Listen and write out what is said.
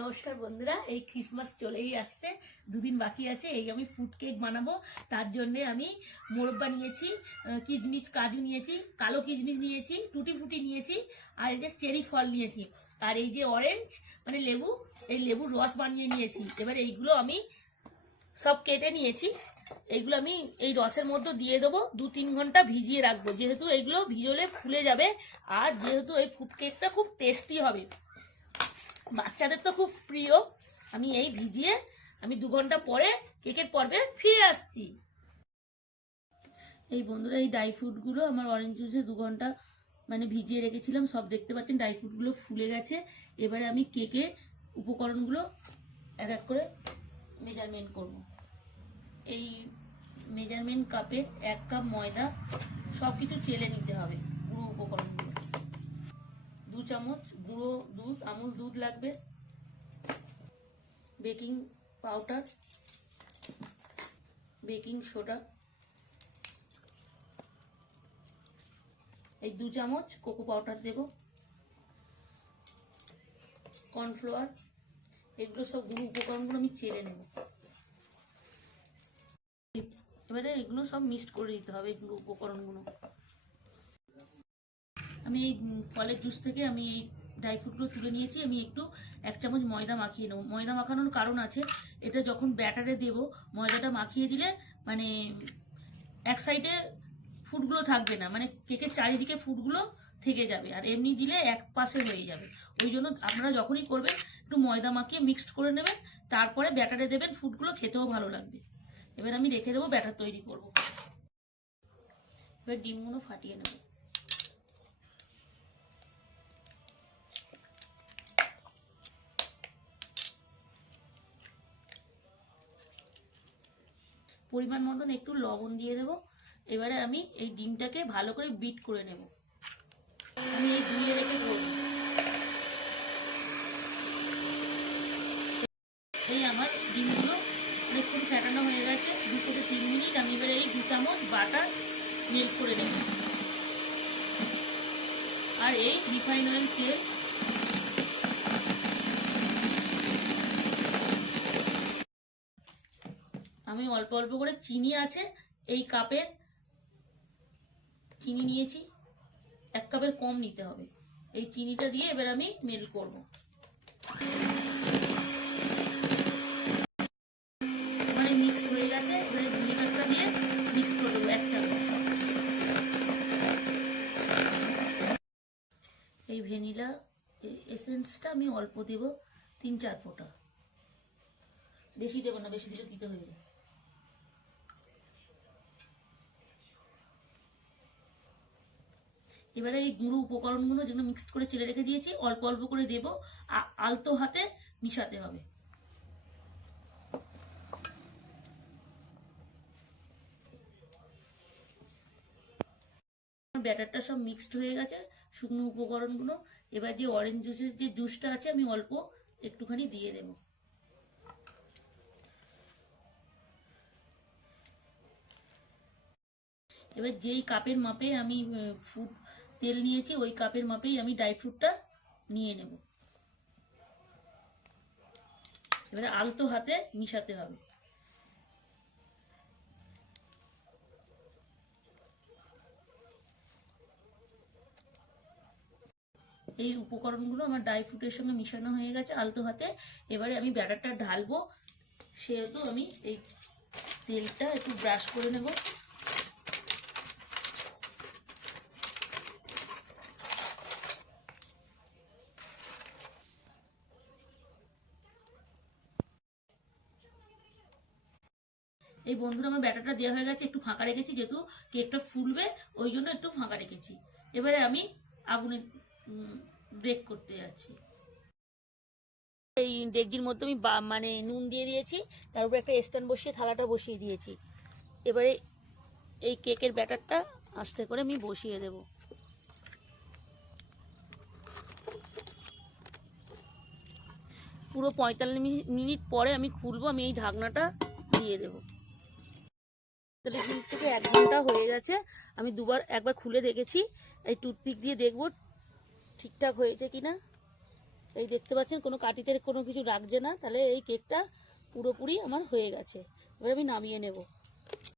নমস্কার বন্ধুরা, এই ক্রিসমাস চলেই আসছে, দুদিন বাকি আছে। এই আমি ফুড কেক বানাবো। তার জন্য আমি মোরব্বা নিয়েছি, কিশমিশ কাজু নিয়েছি, কালো কিশমিশ নিয়েছি, টুটি ফুটি নিয়েছি, আর এই যে চেরি ফল নিয়েছি, আর এই যে অরেঞ্জ মানে লেবু, এই লেবুর রস বানিয়ে নিয়েছি। এবার এইগুলো আমি সব কেটে নিয়েছি। এইগুলো আমি এই রসের মধ্যে দিয়ে দেবো, 2-3 ঘন্টা ভিজিয়ে রাখবো, যেহেতু এইগুলো ভিজলে ফুলে যাবে। আর যেহেতু এই ফুড কেকটা খুব টেস্টি হবে, বাচ্চাদের তো খুব প্রিয়। আমি এই ভিজিয়ে আমি 2 ঘন্টা পরে কেকের পর্বে ফিরে আসছি। এই বন্ধুরা, এই ড্রাই ফ্রুটগুলো আমার অরেঞ্জ জুসে 2 ঘন্টা মানে ভিজিয়ে রেখেছিলাম। সব দেখতে পাচ্ছেন ড্রাই ফ্রুটগুলো ফুলে গেছে। এবারে আমি কেকের উপকরণগুলো এক এক করে মেজারমেন্ট করব। এই মেজারমেন্ট কাপের 1 কাপ ময়দা, সব কিছু চেলে নিতে হবে। গুঁড়ো উপকরণগুলো 2 চামচ গুঁড়ো দুধ, আমুল দুধ লাগবে, বেকিং পাউডার, বেকিং সোডা, এই 2 চামচ কোকো পাউডার দেব, কর্নফ্লাওয়ার। এগুলো সব গুঁড়ো উপকরণগুলো আমি চেলে নেব। এবারে এগুলো সব মিক্সড করে দিতে হবে। এই গুঁড়ো উপকরণগুলো আমি এই ফলের জুস থেকে আমি এই ড্রাই ফ্রুটগুলো তুলে নিয়েছি। আমি একটু 1 চামচ ময়দা মাখিয়ে নেব। ময়দা মাখানোর কারণ আছে, এটা যখন ব্যাটারে দেব ময়দাটা মাখিয়ে দিলে মানে এক সাইডে ফুডগুলো থাকবে না, মানে কেকের চারিদিকে ফুডগুলো থেকে যাবে, আর এমনি দিলে এক পাশে হয়ে যাবে। ওই জন্য আপনারা যখনই করবেন একটু ময়দা মাখিয়ে মিক্সড করে নেবেন, তারপরে ব্যাটারে দেবেন, ফুডগুলো খেতেও ভালো লাগবে। এবার আমি রেখে দেবো, ব্যাটার তৈরি করব। এবার ডিমগুলো ফাটিয়ে নেব। পরিমাণ মতন একটু লবণ দিয়ে দেবো। এবারে আমি এই ডিমটাকে ভালো করে বিট করে নেব। আমি এই ধুয়ে রেখে করবো। এই আমার ডিমগুলো অনেকক্ষণ ফেটানো হয়ে গেছে, 2 থেকে 3 মিনিট। আমি এবারে এই 2 চামচ বাটার মেল্ট করে নেব, আর এই রিফাইন অয়েল তেল। আমি অল্প অল্প করে চিনি আছে, এই কাপের চিনি নিয়েছি, 1 কাপের কম নিতে হবে। এই চিনিটা দিয়ে এবার আমি মেল্ট করব। মানে মিক্স হয়ে গেছে, এবারে ভিনেগারটা দিয়ে মিক্স করে দেবো 1 চামচ। এই ভ্যানিলা এসেন্সটা আমি অল্প দেব, 3-4 ফোঁটা, বেশি দেবো না, বেশি দিলে দিতে হয়ে যাবে। এবারে এই গুঁড়ো উপকরণগুলো যেগুলো মিক্সড করে চেলে রেখে দিয়েছি অল্প অল্প করে দেব, আলতো হাতে মিশাতে হবে। ব্যাটারটা সব মিক্সড হয়ে গেছে, শুকনো উপকরণগুলো। এবার যে অরেঞ্জ জুসের যে জুসটা আছে আমি অল্প একটুখানি দিয়ে দেব। এবার যেই কাপের মাপে আমি ফুড তেল নিয়েছি ওই কাপের মাপেই আমি ড্রাই ফ্রুটটা নিয়ে নেব। এবারে আলতো হাতে মিশাতে হবে। এই উপকরণগুলো আমার ড্রাই ফ্রুটের সঙ্গে মিশানো হয়ে গেছে আলতো হাতে। এবারে আমি ব্যাটারটা ঢালবো, সেহেতু আমি এই তেলটা একটু ব্রাশ করে নেব। এই বন্ধুরা, আমার ব্যাটারটা দেওয়া হয়ে গেছে, একটু ফাঁকা রেখেছি যেহেতু কেকটা ফুলবে, ওই জন্য একটু ফাঁকা রেখেছি। এবারে আমি আগুনে ব্রেক করতে যাচ্ছি। এই ডেকচির মধ্যে আমি মানে নুন দিয়ে দিয়েছি, তার উপরে একটা স্ট্যান্ড বসিয়ে থালাটা বসিয়ে দিয়েছি। এবারে এই কেকের ব্যাটারটা আস্তে করে আমি বসিয়ে দেব। পুরো 45 মিনিট পরে আমি খুলবো, আমি এই ঢাকনাটা দিয়ে দেবো। 45 মিনিট থেকে 1 ঘন্টা হয়ে গেছে। আমি একবার খুলে দেখেছি, এই টুথপিক দিয়ে দেখবো ঠিকঠাক হয়েছে কিনা। এই দেখতে পাচ্ছেন কোনো কাঠিতে কোনো কিছু রাখছে না, তাহলে এই কেকটা পুরোপুরি আমার হয়ে গেছে। এবার আমি নামিয়ে নেব।